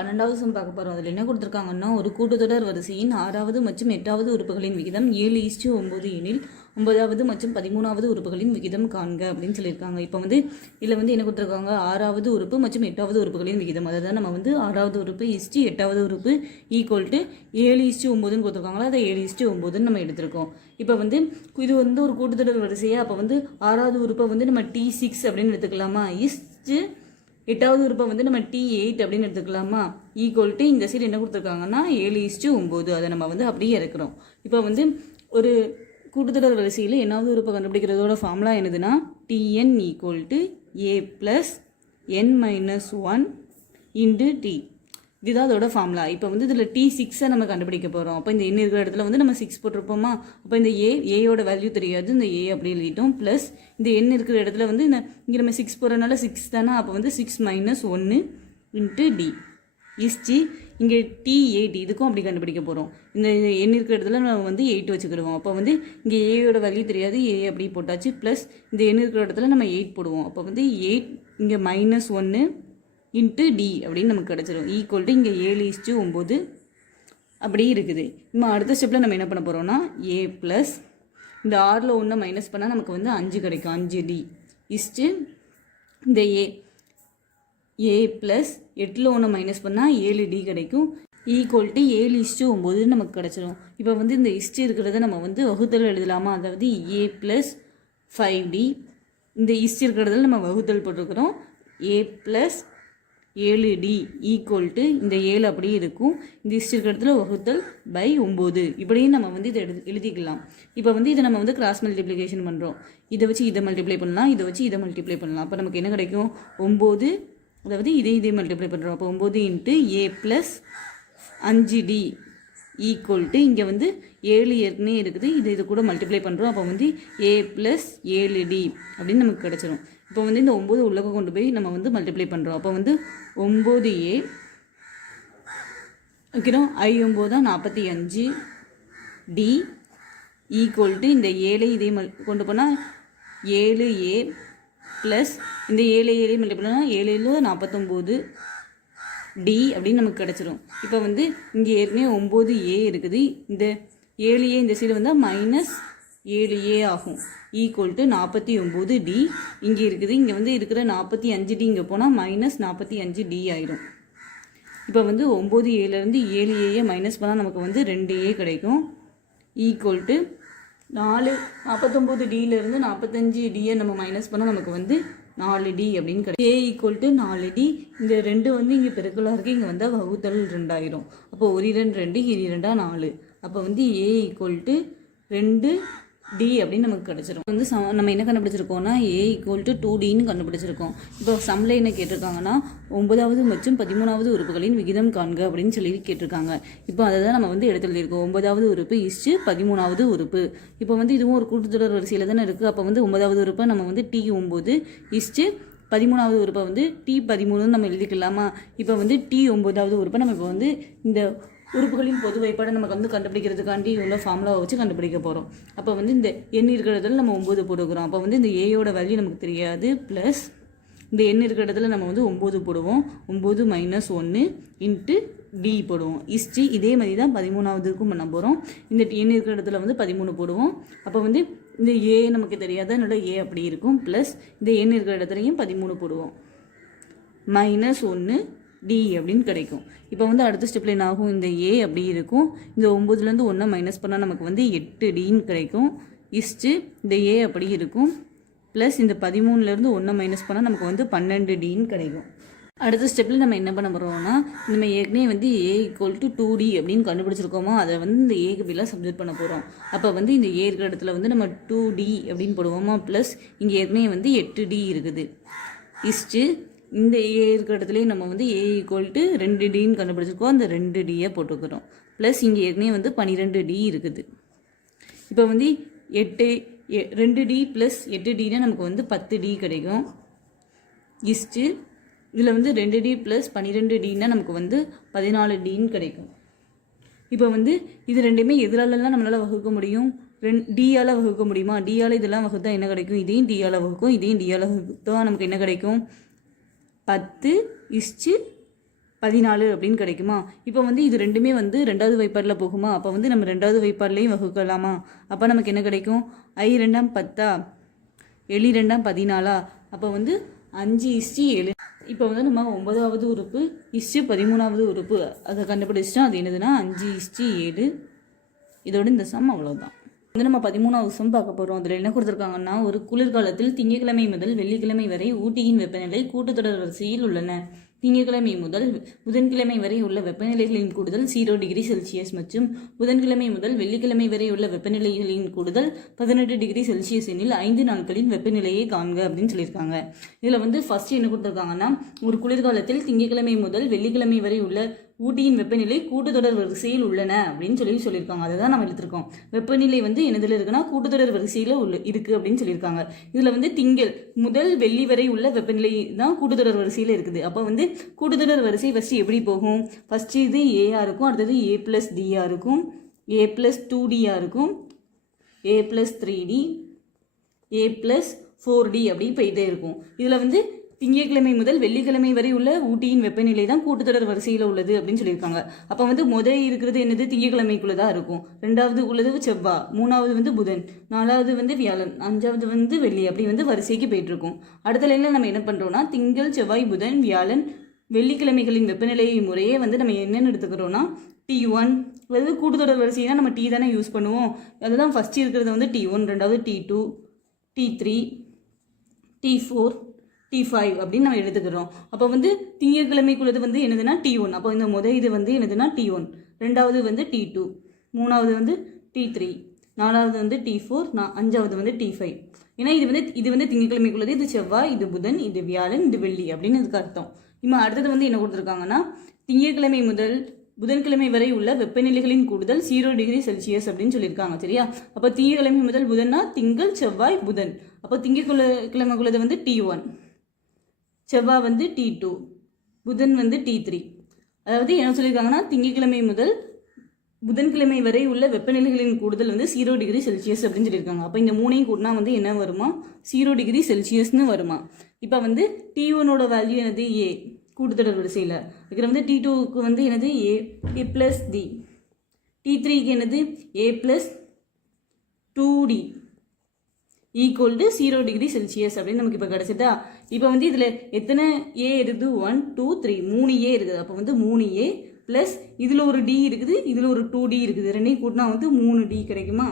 12வது சம் பார்க்க போகிறோம். அதில் என்ன கொடுத்துருக்காங்கன்னா, ஒரு கூட்டுத்தொடர் வரிசையின் 6வது மற்றும் 8வது உறுப்புகளின் விகிதம் 7:9 எனில் 9வது மற்றும் 13வது உறுப்புகளின் விகிதம் காண்க அப்படின்னு சொல்லியிருக்காங்க. இப்போ இதில் என்ன கொடுத்துருக்காங்க, 6வது உறுப்பு மற்றும் 8வது உறுப்புகளின் விகிதம். அதாவது நம்ம 6வது உறுப்பு 8வது உறுப்பு ஈக்குவல் டு 7:9ன்னு கொடுத்துருக்காங்களா, அதை 7:9ன்னு நம்ம எடுத்திருக்கோம். இப்போ இது ஒரு கூட்டுத்தொடர் வரிசையாக, அப்போ 6வது உறுப்பை நம்ம T6 அப்படின்னு எடுத்துக்கலாமா, இஸ்ட்டு 8வது உறுப்பை நம்ம T8 அப்படின்னு எடுத்துக்கலாமா, ஈக்குவல் டு இந்த சைடு என்ன கொடுத்துருக்காங்கன்னா 7:9. அதை நம்ம அப்படியே இறக்குறோம். இப்போ ஒரு கூட்டுத்தொடர் வரிசையில் என்னாவது உறுப்பை கண்டுபிடிக்கிறதோட ஃபார்முலா என்னதுன்னா, Tn equal to A + n-1 × T. இதுதான் அதோட ஃபார்முலா. இப்போ இதில் T6 நம்ம கண்டுபிடிக்க போகிறோம். அப்போ இந்த எண் இருக்கிற இடத்துல நம்ம 6 போட்டிருப்போமா, அப்போ இந்த ஏயோட வேல்யூ தெரியாது, இந்த ஏ அப்படி எழுதிட்டோம். ப்ளஸ் இந்த எண் இருக்கிற இடத்துல இங்கே நம்ம 6 போகிறனால 6 தானே, அப்போ 6 - 1 × D இஸ்டி இங்கே T8 இதுக்கும் அப்படி கண்டுபிடிக்க போகிறோம். இந்த எண் இருக்கிற இடத்துல நம்ம 8 வச்சுக்கிடுவோம். அப்போ இங்கே ஏயோட வேல்யூ தெரியாது, ஏ அப்படி போட்டாச்சு. ப்ளஸ் இந்த எண் இருக்கிற இடத்துல நம்ம 8 போடுவோம். அப்போ 8 இங்கே -1 × D அப்படின்னு நமக்கு கிடச்சிரும். ஈக்குவல் டு இங்கே 7:9 அப்படி இருக்குது. இப்போ அடுத்த ஸ்டெப்பில் நம்ம என்ன பண்ண போகிறோம்னா, A ப்ளஸ் இந்த 6ல் 1 மைனஸ் பண்ணால் நமக்கு 5 கிடைக்கும், 5D இஸ்ட்டு இந்த A ப்ளஸ் 8ல் 1 மைனஸ் பண்ணால் 7D கிடைக்கும். ஈக்குவல் டு 7:9 நமக்கு கிடச்சிரும். இப்போ இந்த இஸ்ட்டு இருக்கிறத நம்ம வகுத்தல் எழுதலாமா, அதாவது A ப்ளஸ் 5D. இந்த இஸ்ட்டு இருக்கிறதுல நம்ம வகுத்தல் போட்டிருக்கிறோம். A plus 7D equal to இந்த 7 அப்படியே இருக்கும். இந்த இஸ்ட் இருக்கிற இடத்துல வகுத்தல் பை 9 இப்படியும் நம்ம இதை எழுதிக்கலாம். இப்போ இதை நம்ம கிராஸ் மல்டிப்ளிகேஷன் பண்ணுறோம். இதை வச்சு இதை மல்டிப்ளை பண்ணலாம், இதை வச்சு இதை மல்டிப்ளை பண்ணலாம். அப்போ நமக்கு என்ன கிடைக்கும், 9, அதாவது இதே மல்டிப்ளை பண்ணுறோம். அப்போ 9 × A plus 5D equal to இங்கே 7 ஏற்கனவே இருக்குது, இது கூட மல்டிப்ளை பண்ணுறோம். அப்போ A ப்ளஸ் 7D அப்படின்னு நமக்கு கிடச்சிரும். இப்போ இந்த 9 உள்ளக்க கொண்டு போய் நம்ம மல்டிப்ளை பண்ணுறோம். அப்போ 9A வைக்கிறோம், I9 45D ஈக்குவல் டு இந்த 7 இதே கொண்டு போனால் 7A ப்ளஸ் இந்த 7 மல்டிப்ளை பண்ணால் 7 49D அப்படின்னு நமக்கு கிடச்சிரும். இப்போ இங்கே ஏற்கனவே 9A இருக்குது, இந்த 7A இந்த சைடு வந்தால் -7A ஆகும். ஈக்குவல் டு 49D இங்கே இருக்குது, இங்கே இருக்கிற 45D இங்கே போனால் -45D ஆயிரும். இப்போ 9Aலேருந்து 7A மைனஸ் பண்ணால் நமக்கு 2A கிடைக்கும். ஈக்குவல் டு 49Dலேருந்து 45D நம்ம மைனஸ் பண்ணால் நமக்கு 4D அப்படின்னு கிடைக்கும். A equal to 4D. இந்த 2 இங்கே பெருக்கலாக இருக்குது, இங்கே வந்தால் வகுத்தல் 2 ஆயிரும். அப்போ 1 2 2 2 4. அப்போ A ஈக்குவல் டு 2D அப்படின்னு நமக்கு கிடச்சிரும். நம்ம என்ன கண்டுபிடிச்சிருக்கோம்னா, A ஈக்குவல் டு 2Dன்னு கண்டுபிடிச்சிருக்கோம். இப்போ சம்மில் என்ன கேட்டிருக்காங்கன்னா, 9வது மற்றும் 13வது உறுப்புகளின் விகிதம் காண்க அப்படின்னு சொல்லி கேட்டிருக்காங்க. இப்போ அதை தான் நம்ம எடுத்து எழுதியிருக்கோம். 9வது உறுப்பு இஸ்ட்டு 13வது உறுப்பு. இப்போ இதுவும் ஒரு கூட்டுத்தொடர் வரிசையில் தானே இருக்குது. அப்போ 9வது உறுப்பை நம்ம T9 இஸ்ட்டு 13வது உறுப்பை T13ன்னு நம்ம எழுதிக்கலாமா. இப்போ T9வது உறுப்பை நம்ம இப்போ இந்த உறுப்புகளின் பொது வைப்பாடை நமக்கு கண்டுபிடிக்கிறதுக்காண்டி உள்ள ஃபார்முலாவை வச்சு கண்டுபிடிக்க போகிறோம். அப்போ இந்த எண் இருக்கிற இடத்துல நம்ம 9 போடுக்கிறோம். அப்போ இந்த ஏயோட வேல்யூ நமக்கு தெரியாது. ப்ளஸ் இந்த எண் இருக்கிற இடத்துல நம்ம 9 போடுவோம். 9 - 1 × D போடுவோம். இஸ்டி இதே மாதிரி தான் 13வதுக்கும் பண்ண போகிறோம். இந்த எண் இருக்கிற இடத்துல 13 போடுவோம். அப்போ இந்த ஏ நமக்கு தெரியாத என்னோட ஏ அப்படி இருக்கும். ப்ளஸ் இந்த எண் இருக்கிற இடத்துலையும் 13 போடுவோம். -1D அப்படின்னு கிடைக்கும். இப்போ அடுத்த ஸ்டெப்பில் என்ன ஆகும், இந்த A அப்படி இருக்கும், இந்த 9லேருந்து 1 மைனஸ் பண்ணால் நமக்கு 8Dன்னு கிடைக்கும். இஸ்ட்டு இந்த A அப்படி இருக்கும். ப்ளஸ் இந்த 13லேருந்து 1 மைனஸ் பண்ணால் நமக்கு 12Dன்னு கிடைக்கும். அடுத்த ஸ்டெப்பில் நம்ம என்ன பண்ண போகிறோம்னா, நம்ம ஏற்கனவே A ஈக்குவல் டு 2D அப்படின்னு கண்டுபிடிச்சிருக்கோமோ, அதை இந்த ஏக்கு பில்லாக சப்ஜெக்ட் பண்ண போகிறோம். அப்போ இந்த ஏ இருக்கிற இடத்துல நம்ம 2D அப்படின்னு போடுவோமா. ப்ளஸ் இங்கே ஏற்கனவே 8D இருக்குது. இஸ்ட்டு இந்த ஏ இருக்கிற இடத்துலேயே நம்ம A ஈக்குவல் டு 2Dன்னு கண்டுபிடிச்சிருக்கோம், அந்த 2Dயை போட்டுக்கிறோம். ப்ளஸ் இங்கே ஏற்கனவே 12D இருக்குது. இப்போ 2D ப்ளஸ் 8Dனா நமக்கு 10D கிடைக்கும். இஸ்ட்டு இதில் 2D ப்ளஸ் 12Dனா நமக்கு 14Dன்னு கிடைக்கும். இப்போ இது ரெண்டுமே எதிராலலாம் நம்மளால் வகுக்க முடியும், Dயால் வகுக்க முடியுமா. Dயால் இதெல்லாம் வகுத்தா என்ன கிடைக்கும், இதையும் Dயால் வகுக்கும், இதையும் Dயால் வகுத்தா நமக்கு என்ன கிடைக்கும், 10 14 அப்படின்னு கிடைக்குமா? இப்போ வந்து இது ரெண்டுமே வந்து ரெண்டாவது வைப்பாடில் போகுமா? அப்போ வந்து நம்ம ரெண்டாவது வைப்பாட்லையும் வகுக்கலாமா? அப்போ நமக்கு என்ன கிடைக்கும்? I 2 10 7 2 14. அப்போ வந்து 5:7. இப்போ வந்து நம்ம 9வது உறுப்பு 13வது உறுப்பு அதை கண்டுபிடிச்சிட்டோம். அது என்னதுன்னா 5:7. இதோட இந்த சம் அவ்வளோதான். வந்து நம்ம 13வது சம் பார்க்க போகிறோம். அதில் என்ன கொடுத்துருக்காங்கன்னா, ஒரு குளிர்காலத்தில் திங்கட்கிழமை முதல் வெள்ளிக்கிழமை வரை ஊட்டியின் வெப்பநிலை கூட்டுத்தொடர் வரிசையில் உள்ளன. திங்கட்கிழமை முதல் புதன்கிழமை வரை உள்ள வெப்பநிலைகளின் கூடுதல் 0 டிகிரி செல்சியஸ் மற்றும் புதன்கிழமை முதல் வெள்ளிக்கிழமை வரை உள்ள வெப்பநிலைகளின் கூடுதல் 18 டிகிரி செல்சியஸ் எனில் 5 நாட்களின் வெப்பநிலையை காண்க அப்படின்னு சொல்லியிருக்காங்க. இதில் வந்து ஃபர்ஸ்ட் என்ன கொடுத்துருக்காங்கன்னா, ஒரு குளிர்காலத்தில் திங்கட்கிழமை முதல் வெள்ளிக்கிழமை வரை உள்ள ஊட்டியின் வெப்பநிலை கூட்டுத்தொடர் வரிசையில் உள்ளன அப்படின்னு சொல்லியிருக்காங்க. அதை தான் நம்ம எடுத்திருக்கோம். வெப்பநிலை வந்து என்னதில் இருக்குன்னா கூட்டுத்தொடர் வரிசையில் இருக்குது அப்படின்னு சொல்லியிருக்காங்க. இதில் வந்து திங்கள் முதல் வெள்ளி வரை உள்ள வெப்பநிலை தான் கூட்டுத்தொடர் வரிசையில் இருக்குது. அப்போ வந்து கூட்டுத்தொடர் வரிசை ஃபஸ்ட்டு எப்படி போகும்? ஃபஸ்ட்டு இது ஏஆ இருக்கும், அடுத்தது A+Dஆ இருக்கும், A+2Dஆ இருக்கும், A+3D, A+4D அப்படி போயிட்டே இருக்கும். இதில் வந்து திங்கட்கிழமை முதல் வெள்ளிக்கிழமை வரை உள்ள ஊட்டியின் வெப்பநிலை தான் கூட்டுத்தொடர் வரிசையில் உள்ளது அப்படின்னு சொல்லியிருக்காங்க. அப்போ வந்து முதல் இருக்கிறது என்னது? திங்கட்கிழமைக்குள்ளே தான் இருக்கும். ரெண்டாவது உள்ளது செவ்வாய், மூணாவது வந்து புதன், நாலாவது வந்து வியாழன், அஞ்சாவது வந்து வெள்ளி, அப்படி வந்து வரிசைக்கு போயிட்டு இருக்கும். அடுத்த லைனில் நம்ம என்ன பண்ணுறோம்னா, திங்கள் செவ்வாய் புதன் வியாழன் வெள்ளிக்கிழமைகளின் வெப்பநிலை முறையே வந்து நம்ம என்னென்னு எடுத்துக்கிறோம்னா T1. அதாவது கூட்டுத்தொடர் வரிசைனா நம்ம T தானே யூஸ் பண்ணுவோம். அதுதான் ஃபஸ்ட்டு இருக்கிறது வந்து T1, ரெண்டாவது T2, T3, T4, T5 அப்படின்னு நம்ம எடுத்துக்கிறோம். அப்போ வந்து திங்கட்கிழமைக்குள்ளது வந்து என்னதுன்னா T1. அப்போ இந்த இது வந்து என்னதுன்னா T1, ரெண்டாவது வந்து T2, மூணாவது வந்து T3, நாலாவது வந்து T4, அஞ்சாவது வந்து T5. ஏன்னா இது வந்து திங்கட்கிழமைக்குள்ளது, இது செவ்வாய், இது புதன், இது வியாழன், இது வெள்ளி அப்படின்னு இதுக்கு அர்த்தம். இப்போ அடுத்தது வந்து என்ன கொடுத்துருக்காங்கன்னா, திங்கட்கிழமை முதல் புதன்கிழமை வரை உள்ள வெப்பநிலைகளின் கூடுதல் 0 டிகிரி செல்சியஸ் அப்படின்னு சொல்லியிருக்காங்க. சரியா? அப்போ திங்கட்கிழமை முதல் புதன்னா திங்கள் செவ்வாய் புதன். அப்போ திங்கட்கிழமைக்குள்ளது வந்து T1, செவ்வாய் வந்து T2, புதன் வந்து T3. அதாவது என்ன சொல்லியிருக்காங்கன்னா, திங்கட்கிழமை முதல் புதன்கிழமை வரை உள்ள வெப்பநிலைகளின் கூடுதல் வந்து 0 டிகிரி செல்சியஸ் அப்படின்னு சொல்லியிருக்காங்க. அப்போ இந்த மூணையும் கூட்டினா வந்து என்ன வருமா? 0 டிகிரி செல்சியஸ்னு வருமா? இப்போ வந்து T1ஓட வேல்யூ என்னது? A கூட்டுத்தொடர் வரிசையில் இருக்கிற வந்து T2க்கு வந்து என்னது? A+D, T3க்கு என்னது? A+2D equal to 0 degree Celsius அப்படின்னு நமக்கு இப்போ கிடச்சிட்டா. இப்போ வந்து இதில் எத்தனை ஏ இருக்குது? 1 2 3 3 ஏ இருக்குது. அப்போ வந்து 3 ஏ ப்ளஸ் இதில் ஒரு டி இருக்குது, இதில் ஒரு 2D இருக்குது. ரெண்டையும் கூட்டினா வந்து 3D கிடைக்குமா?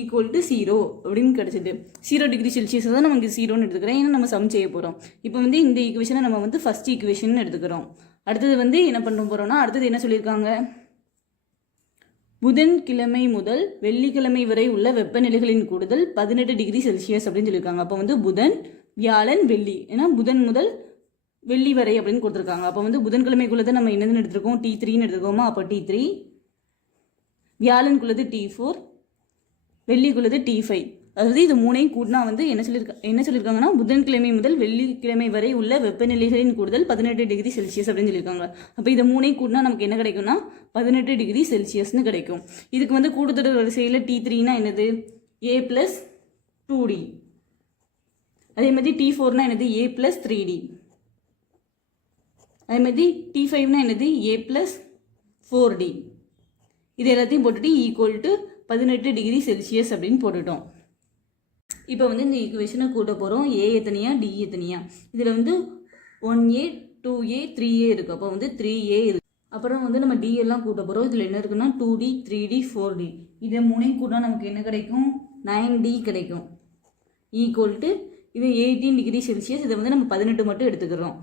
ஈக்குவல் டு 0 அப்படின்னு கிடச்சிட்டு 0 டிகிரி செல்சியஸ் தான் நமக்கு 0ன்னு எடுத்துக்கிறேன். ஏன்னா நம்ம சம் செய்ய போகிறோம். இப்போ வந்து இந்த ஈக்குவேஷனை நம்ம வந்து ஃபஸ்ட் ஈக்குவேஷன் எடுத்துக்கிறோம். அடுத்தது வந்து என்ன பண்ண போகிறோம்னா, அடுத்தது என்ன சொல்லியிருக்காங்க? புதன்கிழமை முதல் வெள்ளிக்கிழமை வரை உள்ள வெப்பநிலைகளின் கூடுதல் 18 டிகிரி செல்சியஸ் அப்படின்னு சொல்லியிருக்காங்க. அப்போ வந்து புதன் வியாழன் வெள்ளி, ஏன்னா புதன் முதல் வெள்ளி வரை அப்படின்னு கொடுத்துருக்காங்க. அப்போ வந்து புதன்கிழமைக்குள்ளதை நம்ம என்னதுன்னு எடுத்துருக்கோம்? T3ன்னு எடுத்துருக்கோமா? அப்போ T3, வியாழனுக்குள்ளது T4, வெள்ளிக்குள்ளது T5. அதாவது இது மூணையும் கூட்டினா வந்து என்ன சொல்லியிருக்காங்கன்னா, புதன்கிழமை முதல் வெள்ளிக்கிழமை வரை உள்ள வெப்பநிலைகளின் கூடுதல் 18 டிகிரி செல்சியஸ் அப்படின்னு சொல்லியிருக்காங்க. அப்போ இதை மூணையும் கூட்டினா நமக்கு என்ன கிடைக்கும்னா 18 டிகிரி செல்சியஸ்னு கிடைக்கும். இதுக்கு வந்து கூட்டுத்தொடர் வரிசையில் T3னா என்னது? A+2D. அதே மாதிரி T4னா என்னது? A+3D. அதே மாதிரி T5னா என்னது? A+4D. இது எல்லாத்தையும் போட்டுட்டு ஈக்குவல் டு 18 டிகிரி செல்சியஸ் அப்படின்னு போட்டுட்டோம். இப்போ வந்து இந்த ஈக்குவேஷனை கூட்ட போகிறோம். ஏ எத்தனையா, டி எத்தனையா? இதில் வந்து 1A 2A 3A இருக்குது. அப்போ வந்து 3A இருக்குது. அப்புறம் வந்து நம்ம டி எல்லாம் கூட்ட போகிறோம். இதில் என்ன இருக்குன்னா 2D 3D 4D. இதை மூணையும் கூட்டினா நமக்கு என்ன கிடைக்கும்? 9D கிடைக்கும். ஈக்குவல் டு இது 18 டிகிரி செல்சியஸ். இதை வந்து நம்ம 18 மட்டும் எடுத்துக்கிறோம்.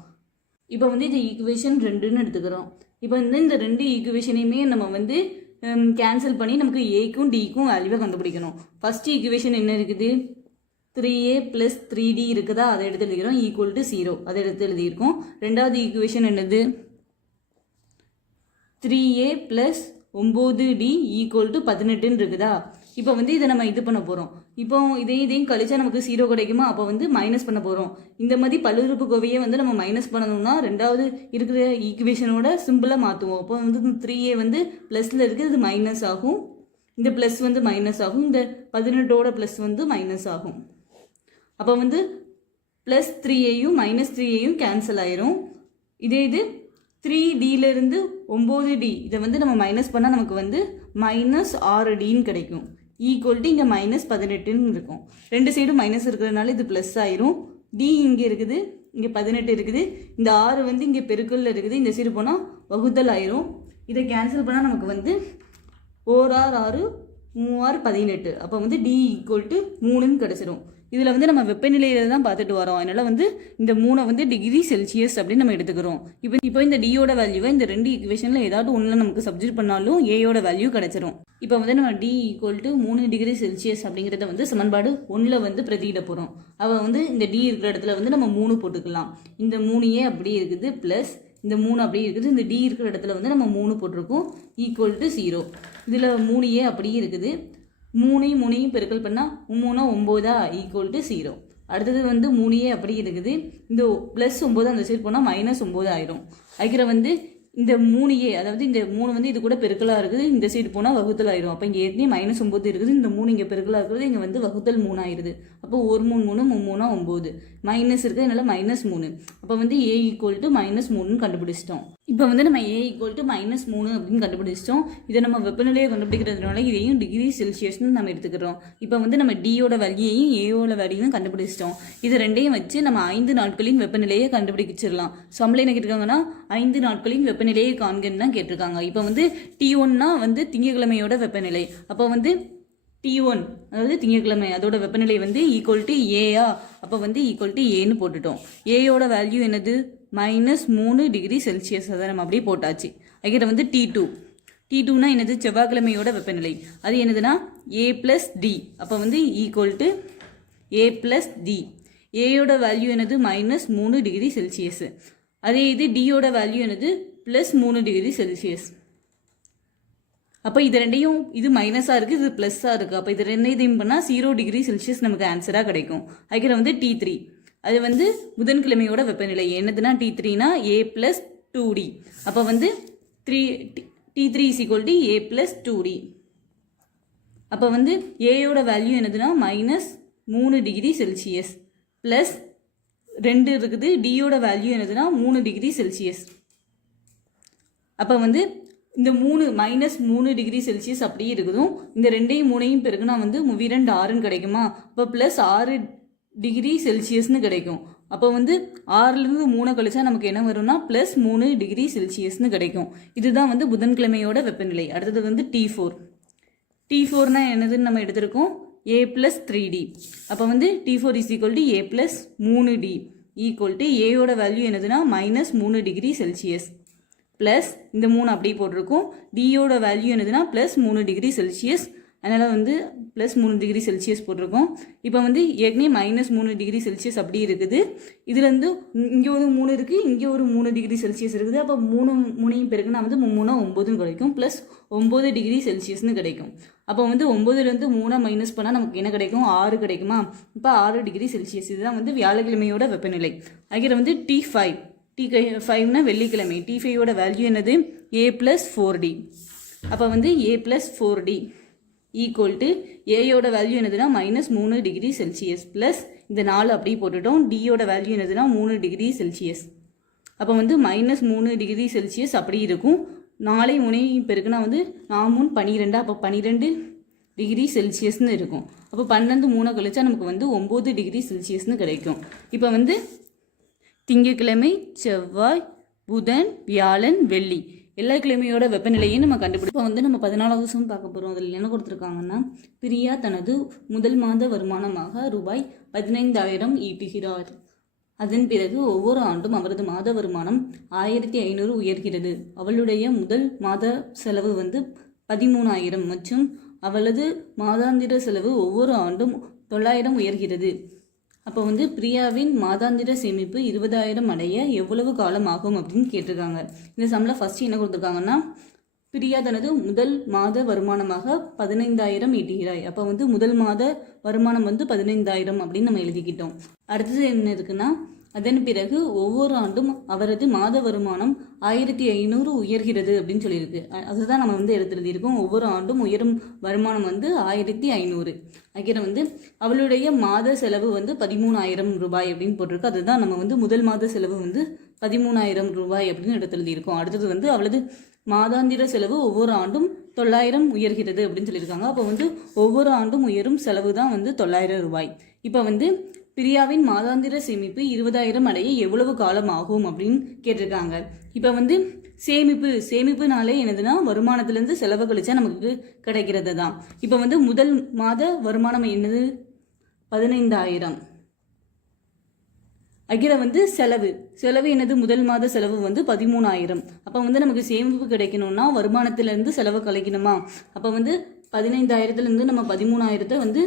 இப்போ வந்து இது ஈக்குவேஷன் 2ன்னு எடுத்துக்கிறோம். இப்போ வந்து இந்த ரெண்டு ஈக்குவேஷனையுமே நம்ம வந்து கேன்சல் பண்ணி நமக்கு ஏக்கும் டிக்கும் வேல்யூவை கண்டுபிடிக்கணும். ஃபர்ஸ்ட் ஈக்குவேஷன் என்ன இருக்குது? 3A + 3D இருக்குதா? அதை எடுத்து எழுதிக்கிறோம். ஈக்குவல் டு 0 அதை எடுத்து எழுதியிருக்கோம். ரெண்டாவது ஈக்குவேஷன் என்னது? 3A + 9D ஈக்குவல் டு 18ன்னு இருக்குதா? இப்போ வந்து இதை நம்ம இது பண்ண போகிறோம். இப்போ இதையும் கழிச்சா நமக்கு 0 கிடைக்குமா? அப்போ வந்து மைனஸ் பண்ண போகிறோம். இந்த மாதிரி பல்லுறுப்புக்கோவையை வந்து நம்ம மைனஸ் பண்ணணும்னா ரெண்டாவது இருக்கிற ஈக்குவேஷனோட சிம்பிளாக மாற்றுவோம். அப்போ வந்து 3A வந்து ப்ளஸில் இருக்குது, இது மைனஸ் ஆகும். இந்த ப்ளஸ் வந்து மைனஸ் ஆகும். இந்த 18ஓட ப்ளஸ் வந்து மைனஸ் ஆகும். அப்போ வந்து +3Aயும் -3Aயும் கேன்சல் ஆயிரும். இது 3Dலேருந்து 9D இதை வந்து நம்ம மைனஸ் பண்ணால் நமக்கு வந்து -6Dன்னு கிடைக்கும். ஈக்குவல் டு இங்கே -18ன்னு இருக்கும். ரெண்டு சைடும் மைனஸ் இருக்கிறதுனால இது ப்ளஸ் ஆயிரும். டி இங்கே இருக்குது, இங்கே 18 இருக்குது. இந்த 6 வந்து இங்கே பெருக்கல்ல இருக்குது, இந்த சைடு போனால் வகுத்தல் ஆயிரும். இதை கேன்சல் பண்ணால் நமக்கு வந்து 4×6 3×6 18. அப்போ வந்து டி ஈக்குவல் டு 3ன்னு கிடச்சிரும். இதில் வந்து நம்ம வெப்பநிலையில தான் பார்த்துட்டு வரோம். அதனால் வந்து இந்த 3 வந்து டிகிரி செல்சியஸ் அப்படின்னு நம்ம எடுத்துக்கிறோம். இப்போ இந்த டியோட வேல்யூவை இந்த ரெண்டு ஈக்குவேஷனில் ஏதாவது ஒன்றில் நமக்கு சப்ஜெக்ட் பண்ணாலும் ஏயோட வேல்யூ கிடச்சிரும். இப்போ வந்து நம்ம T equal to 3 degree Celsius அப்படிங்கிறத வந்து சமன்பாடு 1ல் வந்து பிரதியிட போகிறோம். அவள் வந்து இந்த டி இருக்கிற இடத்துல வந்து நம்ம 3 போட்டுக்கலாம். இந்த 3ஏ அப்படியே இருக்குது ப்ளஸ் இந்த 3 அப்படியே இருக்குது. இந்த டி இருக்கிற இடத்துல வந்து நம்ம 3 போட்டிருக்கோம் ஈக்குவல் டு 0. இதில் 3ஏ அப்படியே இருக்குது. 3 பெருக்கல் பண்ணால் 3 9 ஈக்குவல் டு 0. அடுத்தது வந்து 3ஏ அப்படி இருக்குது. இந்த +9 அந்த சைடு போனால் -9 ஆயிரும். அதுக்கிற வந்து இந்த 3ஏ அதாவது இந்த 3 வந்து இது கூட பெருக்கலாக இருக்குது, இந்த சைடு போனால் வகுத்தல் ஆயிரும். அப்போ இங்கே ஏற்கனவே -9 இருக்குது, இந்த 3 இங்கே பெருக்கலாக இருக்குது, இங்கே வந்து வகுத்தல் 3 ஆயிடுது. அப்போ 1 3 3 3 9 மைனஸ் இருக்குது, அதனால -3. அப்போ வந்து ஏ ஈக்குவல் டு -3ன்னு கண்டுபிடிச்சிட்டோம். இப்போ வந்து நம்ம ஏ ஈக்குவல் டு -3 அப்படின்னு கண்டுபிடிச்சிட்டோம். இதை நம்ம வெப்பநிலையை கண்டுபிடிக்கிறதுனால இதையும் டிகிரி செல்சியஸ்னு நம்ம எடுத்துக்கிறோம். இப்போ வந்து நம்ம டியோட வேல்யூயையும் ஏயோட வேல்யூயும் கண்டுபிடிச்சிட்டோம். இது ரெண்டையும் வச்சு நம்ம 5 நாட்களின் வெப்பநிலையை கண்டுபிடிச்சிடலாம். சம்பளம் என்ன கேட்டிருக்காங்கன்னா 5 நாட்களின் வெப்பநிலையை காண்கன்னு தான் கேட்டிருக்காங்க. இப்போ வந்து T1னா வந்து திங்கட்கிழமையோட வெப்பநிலை. அப்போ வந்து T1 அதாவது திங்கட்கிழமை அதோட வெப்பநிலை வந்து ஈக்குவல் டு ஏயா. அப்போ வந்து ஈக்குவல் டு ஏன்னு போட்டுட்டோம். ஏயோட வேல்யூ என்னது -3 டிகிரி செல்சியஸ். அதை நம்ம அப்படியே போட்டாச்சு. அதுக்கிட்ட வந்து T2னா என்னது செவ்வாய்க்கிழமையோட வெப்பநிலை. அது என்னதுன்னா A+D. அப்போ வந்து ஈக்குவல் டு A+D. ஏயோட வேல்யூ என்னது -3 டிகிரி செல்சியஸ். அதே இது டியோட வேல்யூ என்னது +3 டிகிரி செல்சியஸ். அப்போ இது ரெண்டையும் இது மைனஸாக இருக்குது, இது ப்ளஸ்ஸாக இருக்குது. அப்போ இது ரெண்டையும் பண்ணால் 0 டிகிரி செல்சியஸ் நமக்கு ஆன்சராக கிடைக்கும். அதுக்கிற வந்து T3 அது வந்து புதன்கிழமையோட வெப்பநிலை. என்னதுன்னா T3னா A+2D. அப்போ வந்து T3 = A+2D. அப்போ வந்து ஏயோட வேல்யூ என்னதுன்னா -3 டிகிரி செல்சியஸ் ப்ளஸ் 2 இருக்குது. டியோட வேல்யூ என்னதுன்னா 3 டிகிரி செல்சியஸ். அப்போ வந்து இந்த -3 டிகிரி செல்சியஸ் அப்படியே இருக்குதும். இந்த 2யும் 3யும் பெருக்குனா வந்து 2 6ன்னு கிடைக்குமா. அப்போ +6 டிகிரி செல்சியஸ்னு கிடைக்கும். அப்போ வந்து 6லேருந்து 3 கழிச்சா நமக்கு என்ன வரும்னா +3 டிகிரி செல்சியஸ்னு கிடைக்கும். இதுதான் வந்து புதன்கிழமையோட வெப்பநிலை. அடுத்தது வந்து T4னா என்னதுன்னு நம்ம எடுத்திருக்கோம் A+3D. அப்போ வந்து T4 = A+3D equal to ஏயோட value என்னதுன்னா -3 டிகிரி செல்சியஸ் ப்ளஸ் இந்த 3 அப்படியே போட்டிருக்கோம். டியோட வேல்யூ என்னதுன்னா +3 டிகிரி செல்சியஸ். அதனால் வந்து +3 டிகிரி செல்சியஸ் போட்டிருக்கோம். இப்போ வந்து ஏற்கனவே -3 டிகிரி செல்சியஸ் அப்படி இருக்குது. இதுலேருந்து இங்கே ஒரு 3 இருக்குது, இங்கே ஒரு 3 டிகிரி செல்சியஸ் இருக்குது. அப்போ 3யும் பெருக்குனா வந்து 3 9ன்னு கிடைக்கும். +9 டிகிரி செல்சியஸ்னு கிடைக்கும். அப்போ வந்து 9லேருந்து 3 மைனஸ் பண்ணால் நமக்கு என்ன கிடைக்கும் 6 கிடைக்குமா. இப்போ 6 டிகிரி செல்சியஸ். இதுதான் வந்து வியாழக்கிழமையோட வெப்பநிலை. அதுக்கிற வந்து T5னா வெள்ளிக்கிழமை. T5யோட வேல்யூ என்னது A+4D. அப்போ வந்து A+4D ஈக்குவல் டு ஏயோட வேல்யூ என்னதுன்னா -3 டிகிரி செல்சியஸ் ப்ளஸ் இந்த 4 அப்படி போட்டுட்டோம். டியோட வேல்யூ என்னதுன்னா 3 டிகிரி செல்சியஸ். அப்போ வந்து -3 டிகிரி செல்சியஸ் அப்படி இருக்கும். 4 3 பெருக்குனா வந்து 4 12. அப்போ 12 டிகிரி செல்சியஸ்னு இருக்கும். அப்போ 12 3 கழிச்சா நமக்கு வந்து 9 டிகிரி செல்சியஸ்னு கிடைக்கும். இப்போ வந்து திங்கட்கிழமை, செவ்வாய், புதன், வியாழன், வெள்ளி எல்லா கிழமையோட வெப்பநிலையும் நம்ம கண்டுபிடிப்போம். வந்து நம்ம 14வது சம் பார்க்க போகிறோம். அதில் என்ன கொடுத்துருக்காங்கன்னா பிரியா தனது முதல் மாத வருமானமாக ரூபாய் 15,000 ஈட்டுகிறார். அதன் பிறகு ஒவ்வொரு ஆண்டும் அவரது மாத வருமானம் 1500 உயர்கிறது. அவளுடைய முதல் மாத செலவு வந்து 13,000 மற்றும் அவளது மாதாந்திர செலவு ஒவ்வொரு ஆண்டும் 900 உயர்கிறது. அப்போ வந்து பிரியாவின் மாதாந்திர சேமிப்பு 20,000 அடைய எவ்வளவு காலம் ஆகும் அப்படின்னு கேட்டிருக்காங்க. இந்த சம்மில் ஃபஸ்ட்டு என்ன கொடுத்துருக்காங்கன்னா பிரியா தனது முதல் மாத வருமானமாக 15,000 ஈட்டுகிறாய். அப்போ வந்து முதல் மாத வருமானம் வந்து 15,000 அப்படின்னு நம்ம எழுதிக்கிட்டோம். அடுத்தது என்ன இருக்குன்னா அதன் பிறகு ஒவ்வொரு ஆண்டும் அவரது மாத வருமானம் 1500 உயர்கிறது அப்படின்னு சொல்லியிருக்கு. அதுதான் நம்ம வந்து எழுதியிருக்கோம். ஒவ்வொரு ஆண்டும் உயரும் வருமானம் வந்து 1500. அதுக்கப்புறம் வந்து அவளுடைய மாத செலவு வந்து 13,000 ரூபாய் அப்படின்னு போட்டிருக்கு. அதுதான் நம்ம வந்து முதல் மாத செலவு வந்து 13,000 ரூபாய் அப்படின்னு எடுத்து எழுதியிருக்கோம். அடுத்தது வந்து அவளது மாதாந்திர செலவு ஒவ்வொரு ஆண்டும் 900 உயர்கிறது அப்படின்னு சொல்லியிருக்காங்க. அப்போ வந்து ஒவ்வொரு ஆண்டும் உயரும் செலவு தான் வந்து 900 ரூபாய். இப்போ வந்து பிரியாவின் மாதாந்திர சேமிப்பு 20,000 அடைய எவ்வளவு காலம் ஆகும் அப்படின்னு கேட்டிருக்காங்க. இப்போ வந்து சேமிப்புனாலே என்னதுன்னா வருமானத்திலேருந்து செலவு கழிச்சா நமக்கு கிடைக்கிறது தான். இப்போ வந்து முதல் மாத வருமானம் என்னது 15,000. அகில வந்து செலவு என்னது முதல் மாத செலவு வந்து 13,000. அப்போ வந்து நமக்கு சேமிப்பு கிடைக்கணும்னா வருமானத்திலேருந்து செலவு கழிக்கணுமா? அப்போ வந்து 15,000லேருந்து நம்ம 13,000 வந்து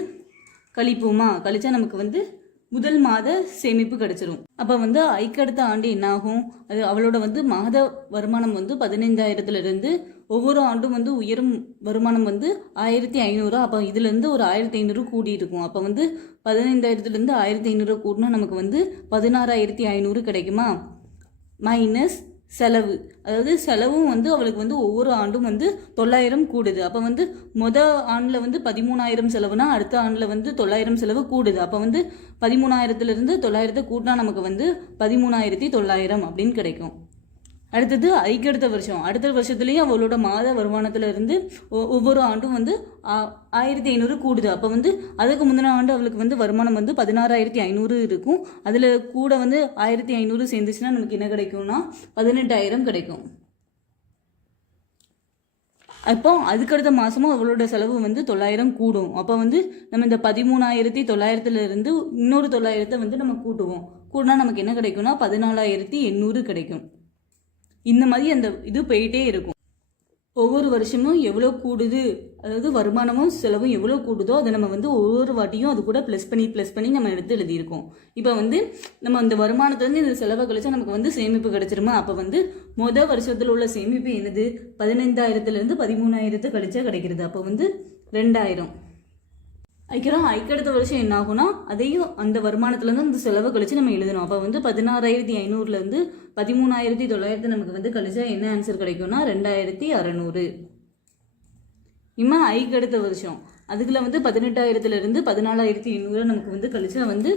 கழிப்போமா? கழிச்சா நமக்கு வந்து முதல் மாத சேமிப்பு கிடைச்சிரும். அப்போ வந்து ஐக்கு அடுத்த ஆண்டு என்ன ஆகும்? அது அவளோட வந்து மாத வருமானம் வந்து 15,000லேருந்து ஒவ்வொரு ஆண்டும் வந்து உயரும் வருமானம் வந்து 1,500. அப்போ இதுலேருந்து ஒரு 1,500 கூடி இருக்கும். அப்போ வந்து 15,000லேருந்து 1,500 கூட்டினா நமக்கு வந்து 16,500 கிடைக்குமா? மைனஸ் செலவு, அதாவது செலவும் வந்து அவளுக்கு வந்து ஒவ்வொரு ஆண்டும் வந்து 900 கூடுது. அப்போ வந்து ஆண்டில் வந்து 13,000 செலவுனா அடுத்த ஆண்டில் வந்து 900 செலவு கூடுது. அப்போ வந்து 13,000லேருந்து 900 கூட்டினா நமக்கு வந்து 13,900 அப்படின்னு கிடைக்கும். அடுத்தது ஐக்கு அடுத்த வருஷத்துலேயும் அவளோட மாத வருமானத்திலிருந்து ஒவ்வொரு ஆண்டும் வந்து 1,500 கூடுது. அப்போ வந்து அதுக்கு முந்தின ஆண்டு அவளுக்கு வந்து வருமானம் வந்து 16,500 இருக்கும். அதில் கூட வந்து 1,500 சேர்ந்துச்சுன்னா நமக்கு என்ன கிடைக்கும்னா 18,000 கிடைக்கும். அப்போ அதுக்கடுத்த மாதமும் அவளோட செலவு வந்து 900 கூடும். அப்போ வந்து நம்ம இந்த 13,900லேருந்து இன்னொரு 900 வந்து நம்ம கூட்டினா நமக்கு என்ன கிடைக்கும்னா 14,800 கிடைக்கும். இந்த மாதிரி அந்த இது போயிட்டே இருக்கும். ஒவ்வொரு வருஷமும் எவ்வளோ கூடுது, அதாவது வருமானமும் செலவும் எவ்வளோ கூடுதோ அதை நம்ம வந்து ஒவ்வொரு வாட்டியும் அது கூட ப்ளஸ் பண்ணி நம்ம எடுத்து எழுதியிருக்கோம். இப்போ வந்து நம்ம அந்த வருமானத்துலேருந்து இந்த செலவை கழிச்சா நமக்கு வந்து சேமிப்பு கிடைச்சிருமா? அப்போ வந்து வருஷத்தில் உள்ள சேமிப்பு என்னது 15,000லேருந்து 13,000 கழிச்சா கிடைக்கிறது. அப்போ வந்து 2,000. ஐக்கடுத்த வருஷம் என்ன ஆகும்னா அதையும் அந்த வருமானத்துலேருந்து அந்த செலவை கழிச்சு நம்ம எழுதணும். அப்போ வந்து 16,500லேருந்து 13,900 நமக்கு வந்து கழிச்சா என்ன ஆன்சர் கிடைக்கும்னா 2,600. ஐக்கடுத்த வருஷம் அதுக்குள்ள வந்து 18,000லேருந்து 14,800 நமக்கு வந்து கழிச்சா வந்து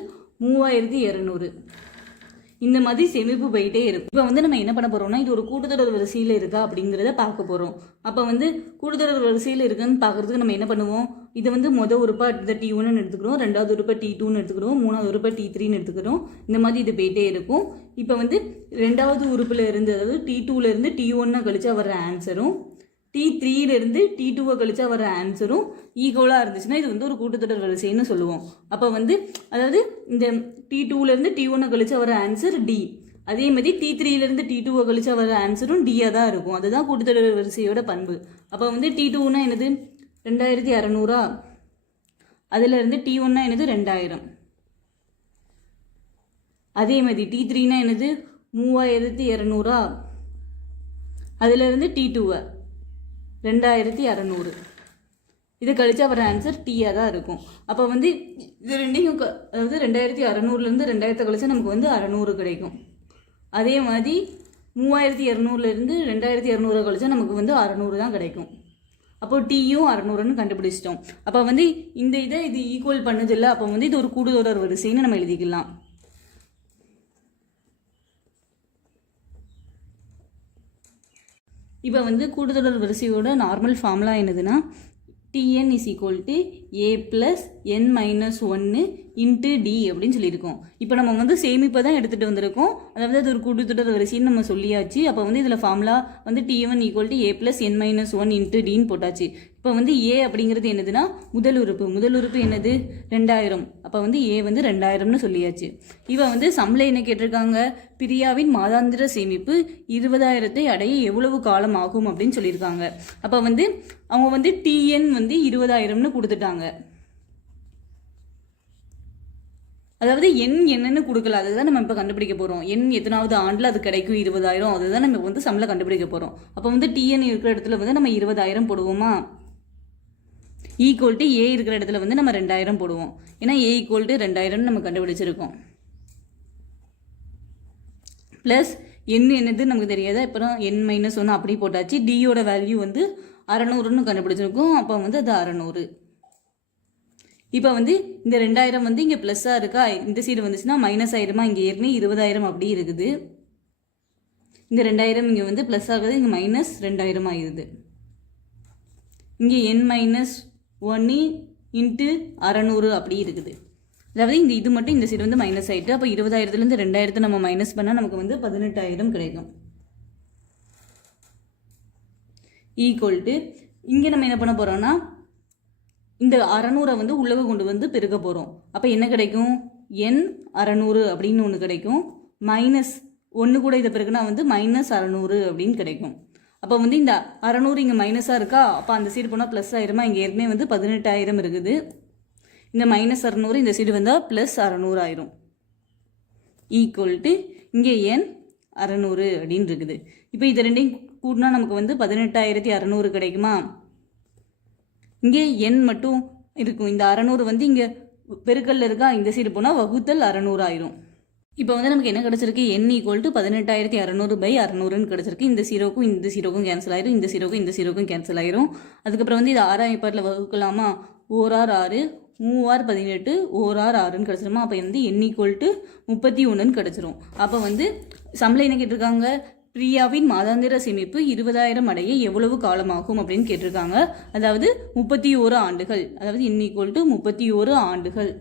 3,200. இந்த மாதிரி சேமிப்பு போயிட்டே இருக்கும். இப்போ வந்து நம்ம என்ன பண்ண போறோம்னா இது ஒரு கூட்டுத்தொடர் வரிசையில் இருக்கா அப்படிங்கிறத பார்க்க போறோம். அப்போ வந்து கூட்டுத்தொடர் வரிசையில் இருக்குன்னு பார்க்கறதுக்கு நம்ம என்ன பண்ணுவோம்? இதை வந்து உறுப்பா இந்த T1 எடுத்துக்கிறோம், ரெண்டாவது உறுப்பை T2 எடுத்துக்கிறோம், மூணாவது உறுப்பை T3 எடுத்துக்கிறோம். இந்த மாதிரி இது போயிட்டே இருக்கும். இப்போ வந்து ரெண்டாவது உறுப்புல இருந்து, அதாவது T2லேருந்து T1 கழிச்சா வர்ற ஆன்சரும் T3லேருந்து T2 கழிச்சா வர ஆன்சரும் ஈக்குவலாக இருந்துச்சுன்னா இது வந்து ஒரு கூட்டுத்தொடர் வரிசைன்னு சொல்லுவோம். அப்போ வந்து அதாவது இந்த T2லேருந்து T1 கழிச்சா வர ஆன்சர் D, அதே மாதிரி T3லேருந்து T2 கழிச்சா வர ஆன்சரும் Dயாக தான் இருக்கும். அதுதான் கூட்டுத்தொடர் வரிசையோட பண்பு. அப்போ வந்து T2னா என்னது 2,600, அதுலேருந்து T1னா என்னது 2,000, அதே மாதிரி T3னா என்னது 3,200, அதுலேருந்து T2 2,600. இது கழிச்சா வர ஆன்சர் டீயாக தான் இருக்கும். அப்போ வந்து இது ரெண்டையும் அதாவது 2,600லேருந்து 2,000 கழிச்சா நமக்கு வந்து 600 கிடைக்கும். அதே மாதிரி 3,200லேருந்து 2,200 கழிச்சா நமக்கு வந்து 600 தான் கிடைக்கும். அப்போ டீயும் 600ன்னு கண்டுபிடிச்சிட்டோம். அப்போ வந்து இது ஈக்குவல் பண்ணுது இல்லை, அப்போ வந்து இது ஒரு கூடுதொடர் வரிசைன்னு நம்ம எழுதிக்கலாம். இப்போ வந்து கூட்டுத்தொடர் வரிசையோட நார்மல் ஃபார்முலா என்னதுன்னா Tn is equal to A plus n minus 1 into D அப்படின்னு சொல்லியிருக்கோம். இப்போ நம்ம வந்து சேமிப்பை தான் எடுத்துகிட்டு வந்திருக்கோம். அதாவது அது ஒரு கூட்டுத்தொடர் வரிசைன்னு நம்ம சொல்லியாச்சு. அப்போ வந்து இதில் ஃபார்முலா வந்து T1 equal to A plus n minus 1 into Dன்னு போட்டாச்சு. இப்போ வந்து A அப்படிங்கிறது என்னதுன்னா முதல் உறுப்பு என்னது 2,000. அப்போ வந்து A வந்து 2,000ன்னு சொல்லியாச்சு. இப்போ வந்து சம்மில் என்ன கேட்டிருக்காங்க? பிரியாவின் மாதாந்திர சேமிப்பு 20,000 அடைய எவ்வளவு காலம் ஆகும் அப்படின்னு சொல்லியிருக்காங்க. அப்போ வந்து அவங்க வந்து Tn வந்து 20,000ன்னு கொடுத்துட்டாங்க. அதாவது என்னன்னு கொடுக்கல, அதுதான் நம்ம இப்போ கண்டுபிடிக்க போகிறோம். எத்தனாவது ஆண்டில் அது கிடைக்கும் 20,000, அதுதான் நம்ம வந்து சம்மில் கண்டுபிடிக்க போகிறோம். அப்போ வந்து Tn இருக்கிற இடத்துல வந்து நம்ம 20,000 போடுவோமா? ஈக்குவல் டு A இருக்கிற இடத்துல வந்து நம்ம 2,000 போடுவோம். ஏன்னா A ஈக்குவல் டு 2,000 நம்ம கண்டுபிடிச்சிருக்கோம். ப்ளஸ் என்னது நமக்கு தெரியாத, அப்புறம் n-1 அப்படி போட்டாச்சு. டியோட வேல்யூ வந்து 600ன்னு கண்டுபிடிச்சிருக்கோம். அப்போ வந்து அது 600. இப்போ வந்து இந்த 2,000 வந்து இங்கே ப்ளஸ்ஸாக இருக்கா, இந்த சைடு வந்துச்சுன்னா மைனஸ் ஆயிடுமா? இங்கே ஏற்கனவே 20,000 அப்படி இருக்குது. இந்த 2000 இங்கே வந்து ப்ளஸ் ஆகுது, இங்கே மைனஸ் 2000 ஆயிடுது. இங்கே n-1 இன்ட்டு 600 அப்படி இருக்குது. அதாவது இந்த இது மட்டும் இந்த சைடு வந்து மைனஸ் ஆகிட்டு, அப்போ 20,000லேருந்து 2000 நம்ம மைனஸ் பண்ணால் நமக்கு வந்து 18,000 கிடைக்கும். ஈக்குவல் டு இங்கே நம்ம என்ன பண்ண போகிறோம்னா இந்த 600 வந்து உள்ளக கொண்டு வந்து பெருக்க போகிறோம். அப்போ என்ன கிடைக்கும், n600 அப்படின்னு ஒன்று கிடைக்கும். மைனஸ் 1 கூட இதை பெருக்குனா வந்து -600 அப்படின்னு கிடைக்கும். அப்போ வந்து இந்த 600 இங்கே மைனஸாக இருக்கா, அப்போ அந்த சைடு போனால் ப்ளஸ் ஆயிருமா. இங்கே ஏற்கனவே வந்து 18,000 இருக்குது. இந்த -600 இந்த சைடு வந்தால் +600 ஆயிரும். ஈக்குவல் டு இங்கே n600 அப்படின்னு இருக்குது. இப்போ இது ரெண்டையும் கூட்டினா நமக்கு வந்து 18,600 கிடைக்குமா. இங்கே n மட்டும் இருக்கும். இந்த 600 வந்து இங்கே பெருக்கல்ல இருக்கா, இந்த சைடு போனால் வகுத்தல் 600 ஆயிரும். இப்போ வந்து நமக்கு என்ன கிடச்சிருக்கு, n = 18,600/600ன்னு கிடச்சிருக்கு. இந்த ஜீரோக்கும் இந்த ஜீரோக்கும் கேன்சல் ஆயிரும், இந்த ஜீரோக்கும் இந்த ஜீரோக்கும் கேன்சல் ஆயிரும். அதுக்கப்புறம் வந்து இது 6ஆம் பாட்டில் வகுக்கலாமா. 4 6 3 18 1 6ன்னு கிடச்சிருமா. அப்போ வந்து n = 31ன்னு கிடச்சிரும். அப்போ வந்து சம்பளம் என்ன கேட்டிருக்காங்க, பிரியாவின் மாதாந்திர சேமிப்பு 20,000 அடைய எவ்வளவு காலமாகும் அப்படின்னு கேட்டிருக்காங்க. அதாவது 31 ஆண்டுகள். அதாவது n = 31 ஆண்டுகள்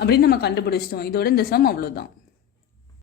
அப்படின்னு நம்ம கண்டுபிடிச்சிட்டோம். இதோட இந்த சம் அவ்வளோதான்.